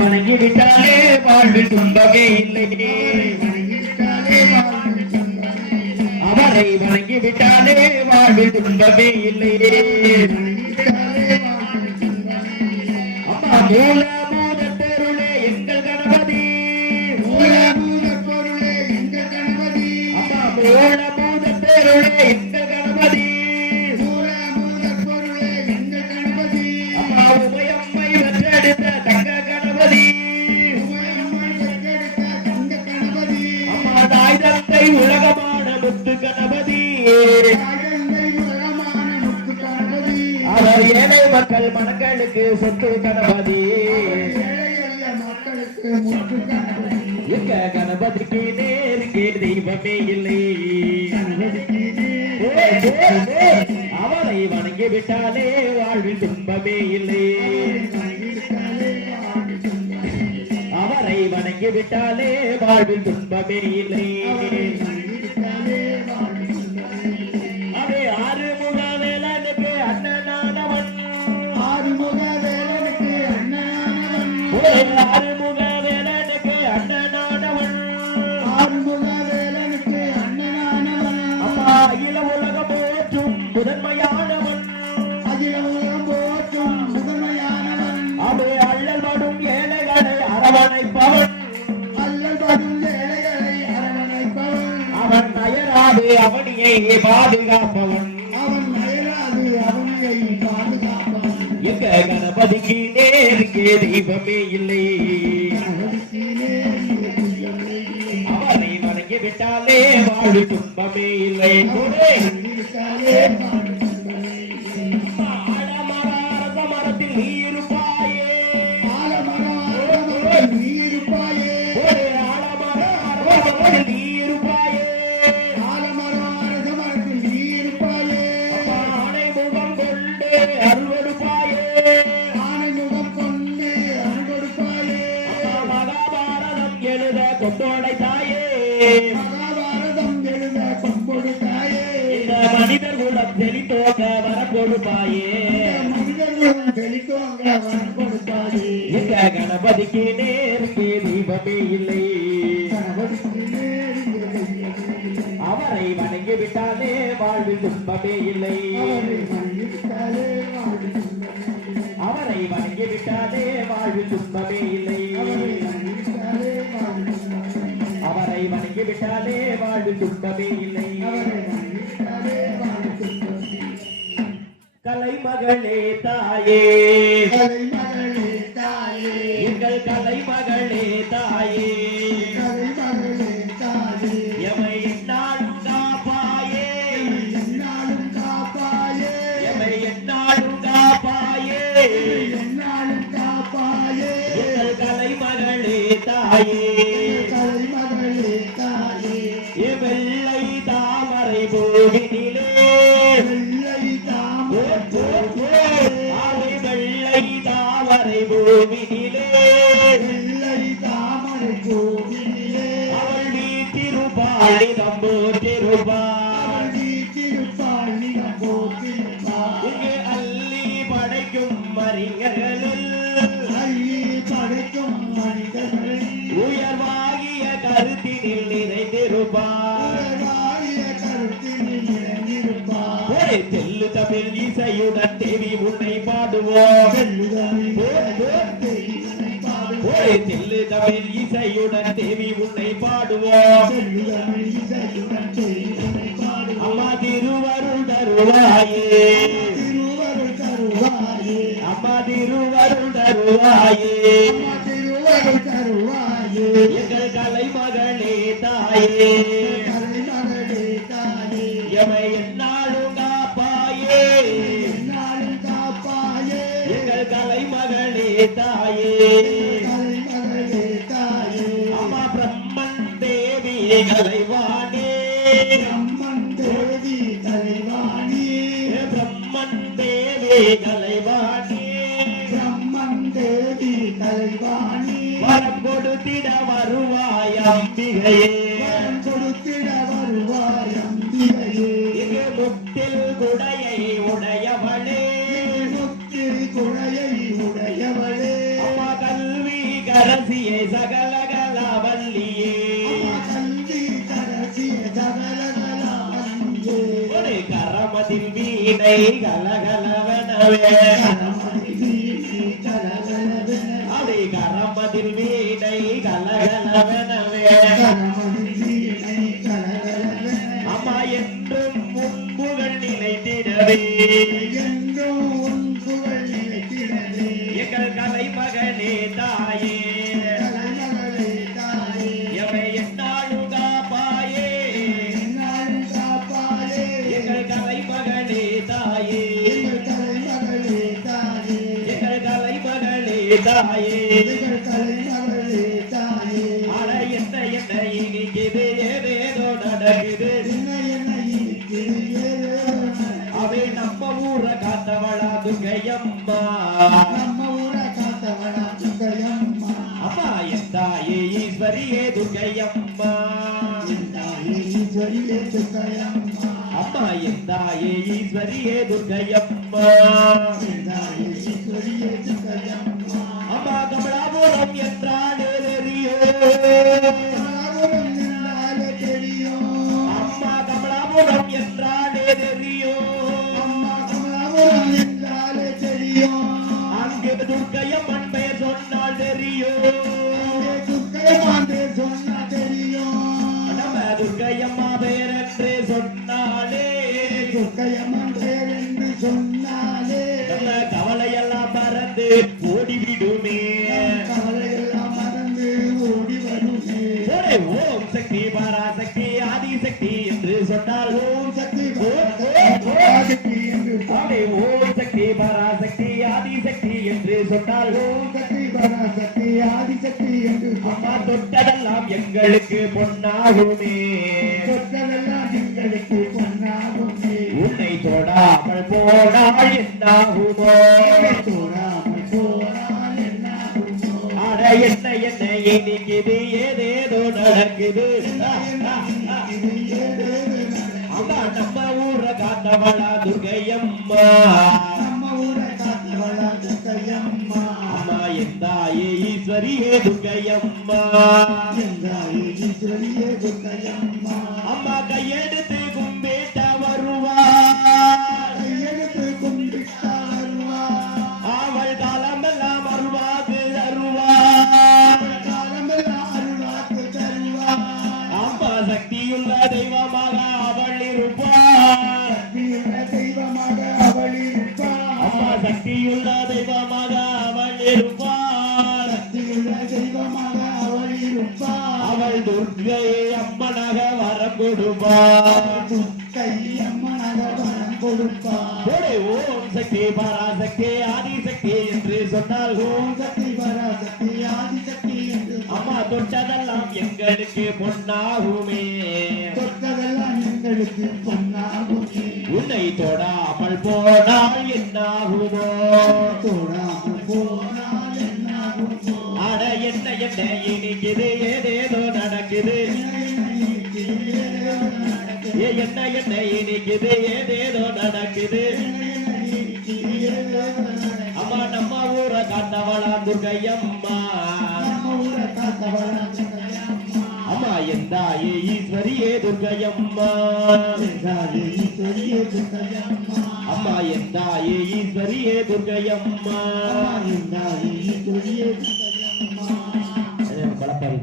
வணங்கிவிட்டாலே வாழ்வில் துன்பமே இல்லை. அவரை வணங்கிவிட்டாலே வாழ்வில் துன்பமே இல்லை. அம்மா மூலமூத பொருளே எங்கள் கணபதி, மூலமூத பொருளே எங்கள் கணபதி. அம்மா மூலமூத பொருளே எங்கள் கணபதி, மூலமூத பொருளே எங்கள் கணபதி. அம்மா உமையம்மை வென்றெடுத்த தங்க கணபதி, உமையம்மை வென்றெடுத்த தங்க கணபதி. அம்மா தாய் தந்தை உலகமான முத்து கணபதி, அவர் ஏழை மக்கள் மனங்களுக்கு சொத்து கணபதி. எங்க கணபதிக்கு நேருக்கு தெய்வமே இல்லை. அவரை வணங்கிவிட்டாலே வாழ்வில் துன்பமே இல்லை. அவரை வணங்கிவிட்டாலே வாழ்வில் துன்பமே இல்லை. ஆறுமுக வேலனுக்கு அண்ணனானவன், ஆறுமுக வேலனுக்கு அண்ணனானவன். அப்பா அகில உலகம் போற்றும் முதன்மையானவன், அகில உலகம் போற்றும் முதன்மையானவன். அவை அள்ளல் படும் ஏழைகளை அரவணைப்பவன், அள்ளல் படும் ஏழைகளை அரவணைப்பவன். அவன் அயராது அவனியை பாதுகாப்பவன், அவன் அயராது அவனியை பாதுகாப்பவன். எங்க கணபதிக்கு நேருக்கு தெய்வமே இல்லை. அவரை வணங்கிவிட்டாலே வாழ்வு துன்பமே இல்லை. ஆலமரத்தில் நீருப்பாயே, ஆலமரத்தில் நீருப்பாயே, ஆலமரத்தில் நீருப்பாயே, ஆலமரத்தில் நீருப்பாயே. ஆனை முகம் கொண்டு அருள்வருப்பாயே, ஆனை முகம் கொண்டு அருள்வருப்பாயே. மகாபாரதம் எழுத கொண்டோடை தாயே, மகாபாரதம் எழுத கொண்டோடை தாயே. இந்த மனிதர் குலம் செழித்தோங்க வர கொடுப்பாயே, மனிதர் குலம் செழித்தோங்க வர கொடுப்பாயே. எங்க கணபதிக்கு நேருக்கு தீபமே இல்லை. அவரை வணங்கிவிட்டாலே வாழ்வில் துன்பமே இல்லை. அவரை வணங்கிவிட்டாலே வாழ்வில் துன்பமே இல்லை. அவரை வணங்கிவிட்டாலே வாழ்வில் துன்பமே இல்லை. கலைமகளே தாயே, கலைமகளே தாயே, எங்கள் கலைமகளே தாயே, கலைமகளே தாயே. எமை என்னாலும் காப்பாயே, என்னாலும் காப்பாயே, எமை என்னாலும் காப்பாயே, என்னாலும் காப்பாயே. எங்கள் கலைமகளே தாயே, கலைமகளே தாயே. வெள்ளை தாமரை பூவினிலே, வெள்ளை தாமரை பூவினிலே, வெள்ளை தாமரை பூவினிலே. அவள் வீட்டிருப்பாளி நம்போற்றிருப்பாள், வீட்டிருப்பாளி நம்போற்றிருப்பாள். இங்கே அள்ளி படைக்கும் மறிஞர்களில், அள்ளி படைக்கும் மனிதர்களில் உயர்வாகிய கருத்தினில் நிறைந்திருப்பார், உயர்வாகிய கருத்தினில் நிறைந்திருப்பார். தெல்லு தமிழ் இசையுடன் தேவி உன்னை பாடுவோம், தெல்லு தமிழ் இசையுடன் தேவி உன்னை பாடுவோம். அம்மா திருவருள் தருவாயே, திருவருள் தருவாயே, அம்மா திருவருள் தருவாயே, திருவருள் தருவாயே. எங்கள் கலைமகளே தாயே, கலைமகளே தாயே. எமை என்னாலும் காப்பாயே, என்னாலும் காப்பாயே. எங்கள் கலைமகளே தாயே, கலைமகளே தாயே. அம்மா பிரம்மன் தேவி கலைவாணி, பிரம்மன் தேவி கலைவாணி, பிரம்மன் தேவி கலைவாணி, பிரம்மன் தேவி கலைவாணி. வரம் கொடுத்திட வருவாய் அம்பிகையே, வரம் கொடுத்திட வருவாய் அம்பிகையே. இங்கு முத்தில் குடையை உடையவளே, முத்தில் குடையை உடையவளே. அம்மா கல்வி கரசியே சகலகலாவல்லியே ஒரு கரமதில் வீணை கலகலவனவே அப்படி கரமதில் வீணை கலகலவனவே அம்மா என்றும் முன்புகள் நிலைத்திடவே எங்கள் கலை மகனே தாயே எவை என்னாலும் காப்பாயே எங்கள் கலை மகனே தாயே எங்கள் கலை மகளே தாயே அட என்ன என்ன இனிக்குது ஏதேதோ நடக்குது அவை நம்ம ஊரை காத்தவளா துர்க்கையம்மா அம்மா என் தாயே ஈஸ்வரியே துர்க்கையம்மா அம்மா என் தாயே ஈஸ்வரியே துர்க்கையம்மா அம்மா கமலாபுரம் என்றாலே தெரியும் அம்மா கமலாபுரம் என்றாலே தெரியும் அங்கே துர்க்கையம்மன் பெயர் சொன்னால் தெரியும் நம்ம துர்க்கையம்மா பெயர் என்று சொன்னாலே நம்ம கவலையெல்லாம் மறந்து ஓடிவிடுமே ஓம் சக்தி பராசக்தி ஆதிசக்தி என்று சொன்னால் ஓம் சக்தி ஓம் சக்தி பராசக்தி ஆதிசக்தி என்று சொன்னால் ஓம் சக்தி பராசக்தி ஆதிசக்தி என்று அம்மா தொட்டதெல்லாம் எங்களுக்கு பொன்னாகுமே உன்னை தொடாமல் போனால் என்னாகுமோ அட என்ன என்ன இனிக்குது ஏதேதோ நடக்குது அம்மா நம்ம ஊரை காத்தவளா துர்க்கையம்மா அம்மா என் தாயே ஈஸ்வரியே துர்க்கையம்மா அம்மா கையெடுத்து கும்பிட்ட வருவா அவள் காலமெல்லாம் அருள்வாக்கு தருவா அம்மா சக்தியுள்ள தெய்வமாக அவள் இருப்பாள் அம்மா சக்தியுள்ள தெய்வமாக அவள் இருப்பாள் அவள் துர்க்கை அம்மனாக வரம் கொடுப்பாள் ஓம் சக்தி பராசக்தி ஆதிசக்தி என்று சொன்னால் ஓம் சக்தி பராசக்தி ஆதிசக்தி என்று அம்மா தொட்டதெல்லாம் எங்களுக்கு பொன்னாகுமே உன்னை தொடாமல் போனால் என்னாகுமோ அட என்ன என்ன இனிக்குது ஏதேதோ நடக்குது என்ன என்ன இனிக்குது ஏதேதோ நடக்குது அம்மா நம்ம ஊரை காத்தவளா துர்க்கையம்மா அம்மா என் தாயே ஈஸ்வரியே துர்க்கையம்மா அம்மா என் தாயே ஈஸ்வரியே துர்க்கையம்மா பலப்பாரி